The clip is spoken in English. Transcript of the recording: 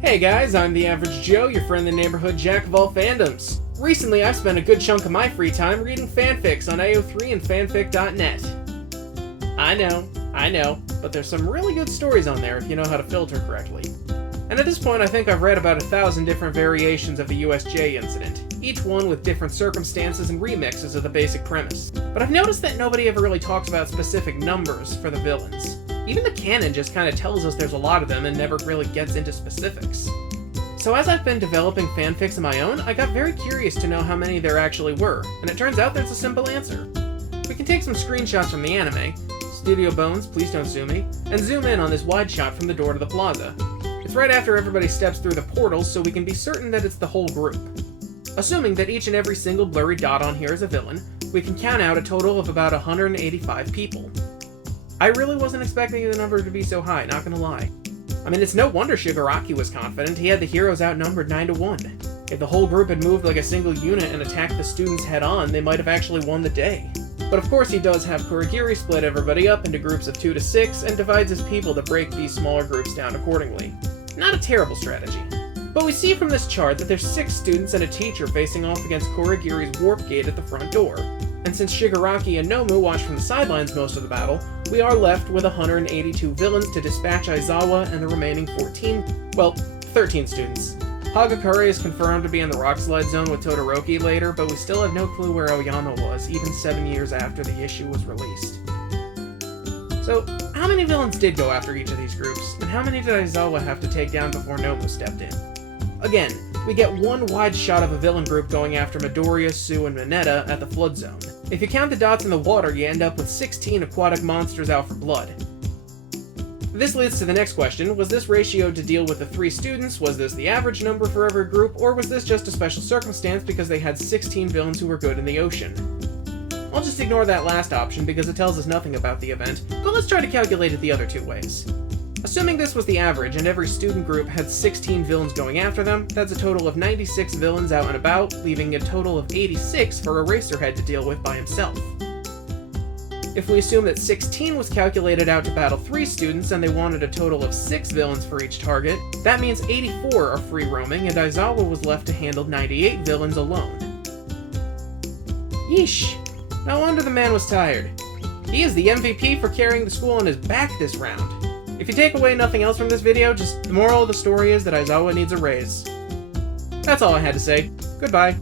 Hey guys, I'm the Average Joe, your friendly neighborhood jack of all fandoms. Recently, I've spent a good chunk of my free time reading fanfics on AO3 and fanfic.net. I know, but there's some really good stories on there if you know how to filter correctly. And at this point, I think I've read about 1,000 different variations of the USJ incident, each one with different circumstances and remixes of the basic premise. But I've noticed that nobody ever really talks about specific numbers for the villains. Even the canon just kind of tells us there's a lot of them and never really gets into specifics. So as I've been developing fanfics of my own, I got very curious to know how many there actually were, and it turns out there's a simple answer. We can take some screenshots from the anime, Studio Bones, please don't sue me, and zoom in on this wide shot from the door to the plaza. It's right after everybody steps through the portals, so we can be certain that it's the whole group. Assuming that each and every single blurry dot on here is a villain, we can count out a total of about 185 people. I really wasn't expecting the number to be so high, not gonna lie. I mean, it's no wonder Shigaraki was confident. He had the heroes outnumbered 9-1. If the whole group had moved like a single unit and attacked the students head-on, they might have actually won the day. But of course he does have Kurogiri split everybody up into groups of 2 to 6 and divides his people to break these smaller groups down accordingly. Not a terrible strategy. But we see from this chart that there's 6 students and a teacher facing off against Kurogiri's warp gate at the front door. And since Shigaraki and Nomu watched from the sidelines most of the battle, we are left with 182 villains to dispatch Aizawa and the remaining 13 students. Hagakure is confirmed to be in the rock slide zone with Todoroki later, but we still have no clue where Aoyama was, even 7 years after the issue was released. So, how many villains did go after each of these groups, and how many did Aizawa have to take down before Nomu stepped in? Again, we get one wide shot of a villain group going after Midoriya, Sue, and Mineta at the flood zone. If you count the dots in the water, you end up with 16 aquatic monsters out for blood. This leads to the next question: was this ratio to deal with the 3 students? Was this the average number for every group, or was this just a special circumstance because they had 16 villains who were good in the ocean? I'll just ignore that last option because it tells us nothing about the event, but let's try to calculate it the other 2 ways. Assuming this was the average and every student group had 16 villains going after them, that's a total of 96 villains out and about, leaving a total of 86 for Eraserhead to deal with by himself. If we assume that 16 was calculated out to battle 3 students and they wanted a total of 6 villains for each target, that means 84 are free roaming and Aizawa was left to handle 98 villains alone. Yeesh. No wonder the man was tired. He is the MVP for carrying the school on his back this round. If you take away nothing else from this video, just the moral of the story is that Aizawa needs a raise. That's all I had to say. Goodbye.